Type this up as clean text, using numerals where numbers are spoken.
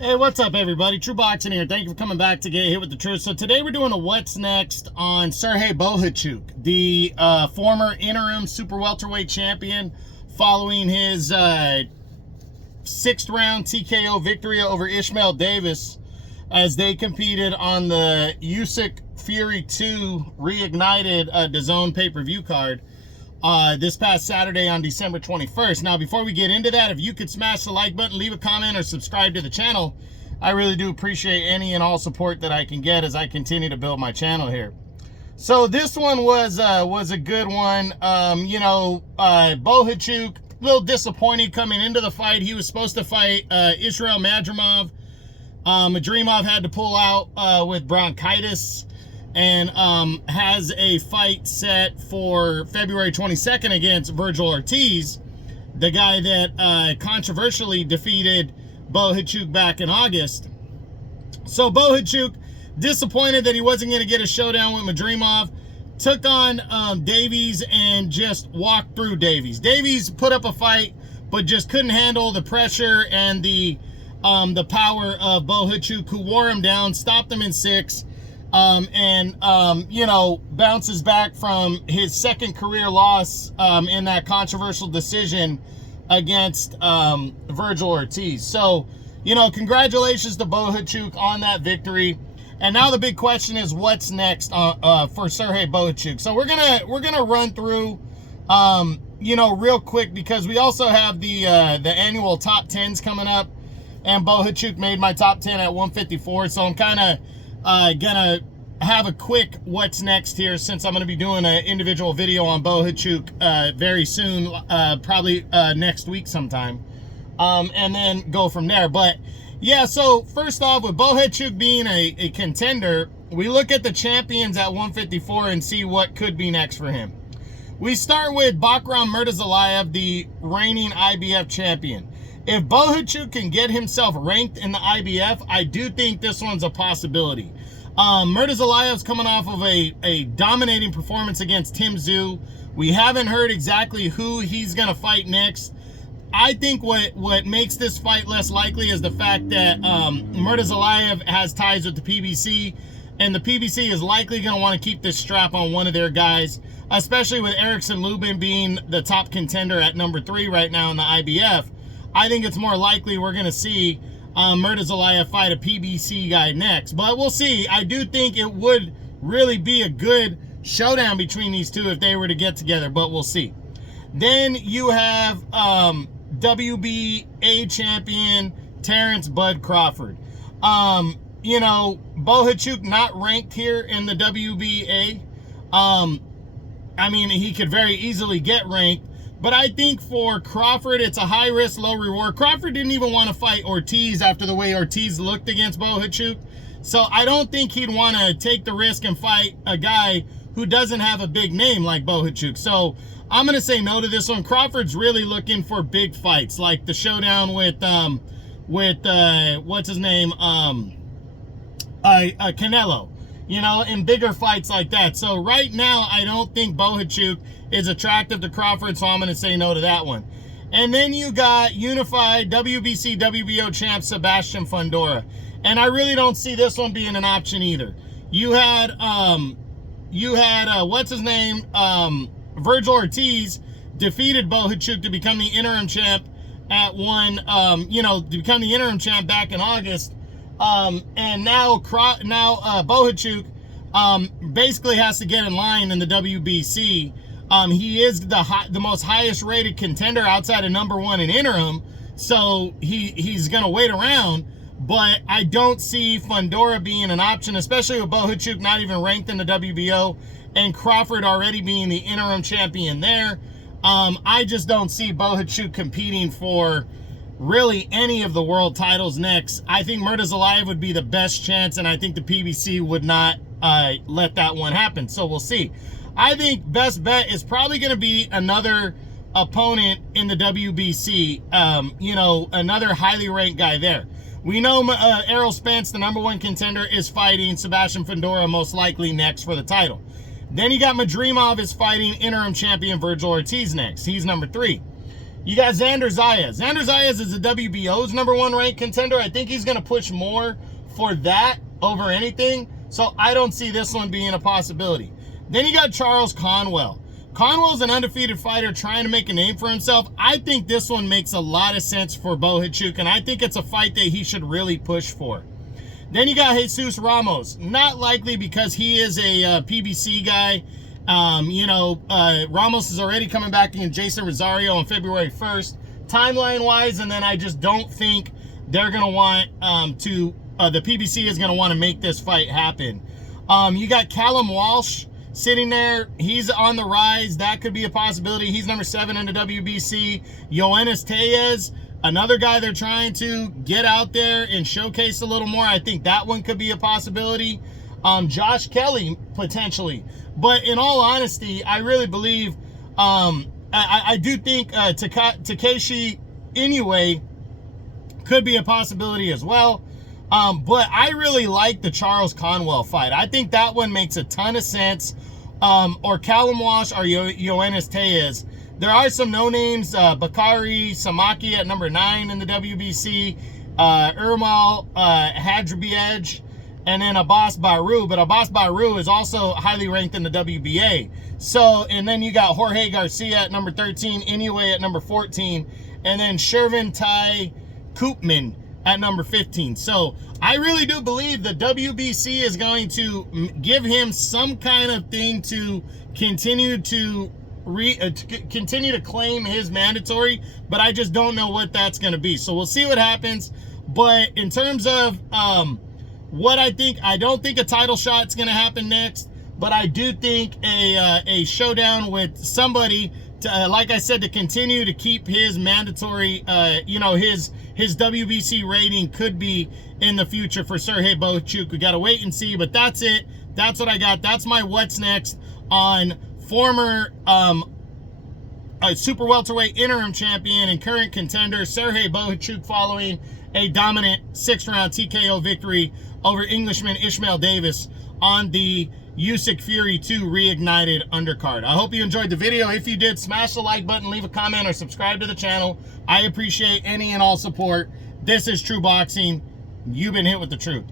Hey, what's up, everybody? True Boxing here. Thank you for coming back to Get Hit with the Truth. So today we're doing a What's Next on Serheii Bohachuk, the former interim super welterweight champion, following his 6th round TKO victory over Ishmael Davis as they competed on the Usyk Fury 2 reignited DAZN pay-per-view card this past Saturday on December 21st. Now, before we get into that, if you could smash the like button, leave a comment, or subscribe to the channel, I really do appreciate any and all support that I can get as I continue to build my channel here. So this one was a good one. Bohachuk, a little disappointed coming into the fight. He was supposed to fight Israel Madrimov. Madrimov had to pull out with bronchitis, and has a fight set for February 22nd against Vergil Ortiz, the guy that controversially defeated Bohachuk back in August. So Bohachuk, disappointed that he wasn't going to get a showdown with Madrimov, took on Davies and just walked through Davies. Davies put up a fight, but just couldn't handle the pressure and the power of Bohachuk, who wore him down, stopped him in 6, bounces back from his second career loss in that controversial decision against Vergil Ortiz. So, congratulations to Bohachuk on that victory. And now the big question is, what's next for Serheii Bohachuk? So we're gonna run through, real quick, because we also have the annual top 10s coming up, and Bohachuk made my top 10 at 154. So I'm kind of gonna have a quick what's next here, since I'm gonna be doing an individual video on Bohachuk very soon, probably next week sometime, and then go from there. But yeah, so first off, with Bohachuk being a contender, we look at the champions at 154 and see what could be next for him. We start with Bakhram Murtazalayev, the reigning IBF champion. If Bohachuk can get himself ranked in the IBF, I do think this one's a possibility. Murtazalayev's coming off of a dominating performance against Tim Tszyu. We haven't heard exactly who he's going to fight next. I think what makes this fight less likely is the fact that Murtazalayev has ties with the PBC, and the PBC is likely going to want to keep this strap on one of their guys, especially with Erickson Lubin being the top contender at number 3 right now in the IBF. I think it's more likely we're going to see Murtazalayev fight a PBC guy next. But we'll see. I do think it would really be a good showdown between these two if they were to get together, but we'll see. Then you have WBA champion Terrence Bud Crawford. Bohachuk not ranked here in the WBA. He could very easily get ranked. But I think for Crawford, it's a high risk, low reward. Crawford didn't even want to fight Ortiz after the way Ortiz looked against Bohachuk. So I don't think he'd want to take the risk and fight a guy who doesn't have a big name like Bohachuk. So I'm going to say no to this one. Crawford's really looking for big fights, like the showdown with what's his name? Canelo. In bigger fights like that. So right now, I don't think Bohachuk is attractive to Crawford, so I'm going to say no to that one. And then you got unified WBC, WBO champ Sebastian Fundora. And I really don't see this one being an option either. You had what's his name? Vergil Ortiz defeated Bohachuk to become the interim champ at to become the interim champ back in August. And now Bohachuk basically has to get in line in the WBC. He is the most highest rated contender outside of number 1 in interim, so he's gonna wait around. But I don't see Fundora being an option, especially with Bohachuk not even ranked in the WBO and Crawford already being the interim champion there. I just don't see Bohachuk competing for really any of the world titles next. I think Murtazalayev would be the best chance, and I think the PBC would not let that one happen. So we'll see. I think best bet is probably going to be another opponent in the WBC, another highly ranked guy there. We know Errol Spence, the number 1 contender, is fighting Sebastian Fundora most likely next for the title. Then you got Madrimov is fighting interim champion Vergil Ortiz next. He's number 3. You got Xander Zayas. Xander Zayas is the WBO's #1 ranked contender. I think he's going to push more for that over anything. So I don't see this one being a possibility. Then you got Charles Conwell. Conwell's an undefeated fighter trying to make a name for himself. I think this one makes a lot of sense for Bohachuk, and I think it's a fight that he should really push for. Then you got Jesus Ramos. Not likely because he is a PBC guy. Ramos is already coming back against Jason Rosario on February 1st. Timeline-wise, and then I just don't think they're going to want the PBC is going to want to make this fight happen. You got Callum Walsh sitting there. He's on the rise. That could be a possibility. He's #7 in the WBC. Yoenis Tellez, another guy they're trying to get out there and showcase a little more. I think that one could be a possibility. Josh Kelly, potentially. But in all honesty, I really believe, I do think Takeshi Inoue could be a possibility as well. But I really like the Charles Conwell fight. I think that one makes a ton of sense. Or Callum Walsh or Yoenis Tellez. There are some no-names, Bakari Samaki at #9 in the WBC, Irmal Hadjibiej, and then Abbas Baru. But Abbas Baru is also highly ranked in the WBA. So, and then you got Jorge Garcia at #13, Inoue at #14, and then Shervin Tai Koopman at #15. So I really do believe the WBC is going to give him some kind of thing to continue to claim his mandatory, but I just don't know what that's going to be. So we'll see what happens. But in terms of what I don't think a title shot's going to happen next, but I do think a showdown with somebody to, like I said, to continue to keep his mandatory, his WBC rating could be in the future for Serheii Bohachuk. We got to wait and see, but that's it. That's what I got. That's my what's next on former super welterweight interim champion and current contender Serheii Bohachuk following a dominant 6th-round TKO victory over Englishman Ishmael Davis on the Usyk Fury 2 reignited undercard. I hope you enjoyed the video. If you did, smash the like button, leave a comment, or subscribe to the channel. I appreciate any and all support. This is True Boxing. You've been hit with the truth.